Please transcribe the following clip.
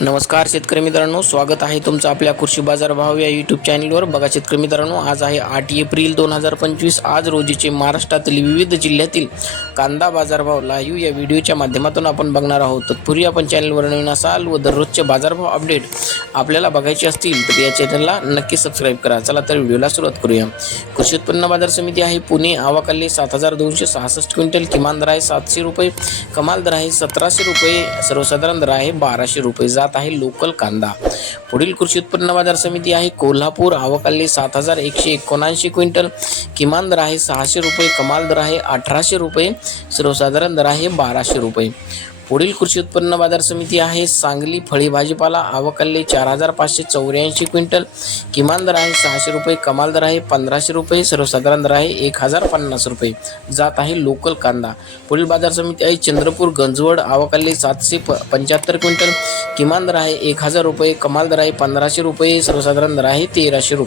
नमस्कार शेतकरी मित्रांनो स्वागत आहे तुमचं आपल्या कृषी बाजार भाव या यूट्यूब चॅनलवर बघा शेतकरी मित्रांनो आज आहे आठ एप्रिल दोन हजार पंचवीस. आज रोजीचे महाराष्ट्रातील विविध जिल्ह्यातील कांदा बाजारभाव लाईव्ह या व्हिडिओच्या माध्यमातून आपण बघणार आहोत. तत्पूर्वी आपण चॅनलवर नवीन असाल व दररोजचे बाजारभाव अपडेट आपल्याला बघायचे असतील तर या चॅनलला नक्की सबस्क्राईब करा. चला तर व्हिडिओला सुरुवात करूया. कृषी उत्पन्न बाजार समिती आहे पुणे. आवाकाल्ले सात हजार दोनशे सहासष्ट क्विंटल किमान दर आहे सातशे रुपये कमाल दर आहे सतराशे रुपये सर्वसाधारण दर आहे बाराशे रुपये. जात आहे लोकल कांदा. पुढील कृषी उत्पन्न बाजार समिती आहे कोल्हापूर. आवकाली सात हजार एकशे एकोणऐंशी क्विंटल. किमान दर आहे सहाशे रुपये कमाल दर आहे अठराशे रुपये सर्वसाधारण दर आहे बाराशे रुपये. पुढील कृषी उत्पन्न बाजार समिती आहे. सांगली फळी भाजीपाला आवकल्ले चार हजार पाचशे चौऱ्याऐंशी क्विंटल किमान दर आहे सहाशे रुपये कमाल दर आहे पंधराशे रुपये सर्वसाधारण दर आहे एक हजार पन्नास रुपये. जात आहे लोकल कांदा. पुढील बाजार समिती आहे चंद्रपूर गंजवड आवकल्ले सातशे प पंच्याहत्तर क्विंटल किमान दर आहे एक हजार रुपये कमाल दर आहे पंधराशे रुपये सर्वसाधारण दर आहे तेराशे रुपये.